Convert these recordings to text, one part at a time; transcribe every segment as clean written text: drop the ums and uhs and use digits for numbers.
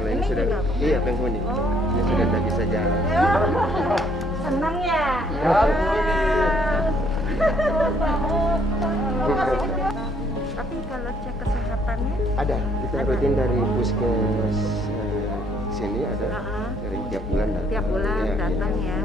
Kalau ini sudah, iya penghuni. Ini sudah tidak bisa jalan. Senang ya? Tapi kalau cek kesehatannya? Ada, kita rutin dari puskes sini ada, dari tiap bulan datang. Tiap bulan datang ya.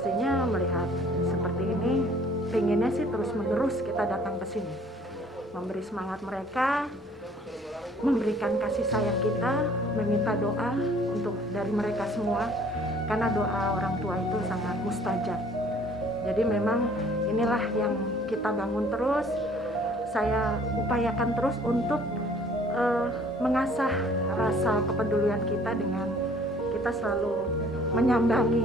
pastinya melihat seperti ini, pengennya sih terus-menerus kita datang ke sini, memberi semangat mereka, memberikan kasih sayang kita, meminta doa untuk dari mereka semua, karena doa orang tua itu sangat mustajab. Jadi memang inilah yang kita bangun terus, saya upayakan terus untuk mengasah rasa kepedulian kita dengan kita selalu menyambangi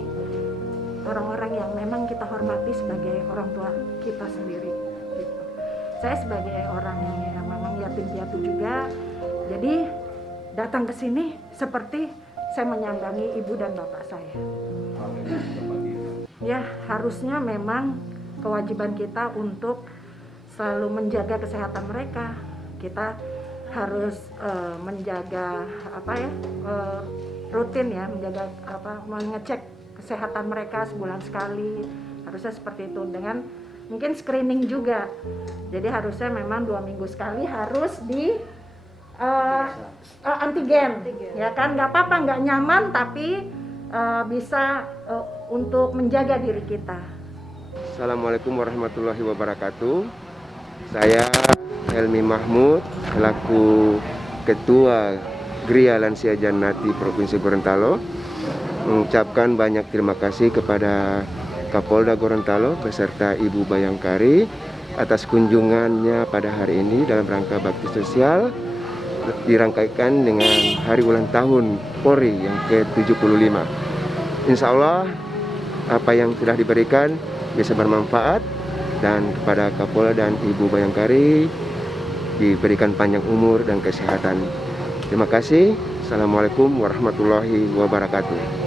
orang-orang yang memang kita hormati sebagai orang tua kita sendiri. Gitu. Saya sebagai orang yang memang yatim piatu juga, jadi datang ke sini seperti saya menyambangi ibu dan bapak saya. Ya, harusnya memang kewajiban kita untuk selalu menjaga kesehatan mereka. Kita harus menjaga rutin ya, menjaga mengecek kesehatan mereka sebulan sekali, harusnya seperti itu, dengan mungkin screening juga. Jadi harusnya memang 2 minggu sekali harus di antigen, ya kan, nggak apa-apa, nggak nyaman, tapi bisa untuk menjaga diri kita. Assalamualaikum warahmatullahi wabarakatuh. Saya Helmi Mahmud, selaku Ketua Gria Lansia Jannati Provinsi Gorontalo, mengucapkan banyak terima kasih kepada Kapolda Gorontalo beserta Ibu Bayangkari atas kunjungannya pada hari ini dalam rangka bakti sosial dirangkaikan dengan hari ulang tahun Polri yang ke-75. Insya Allah apa yang sudah diberikan bisa bermanfaat, dan kepada Kapolda dan Ibu Bayangkari diberikan panjang umur dan kesehatan. Terima kasih. Assalamualaikum warahmatullahi wabarakatuh.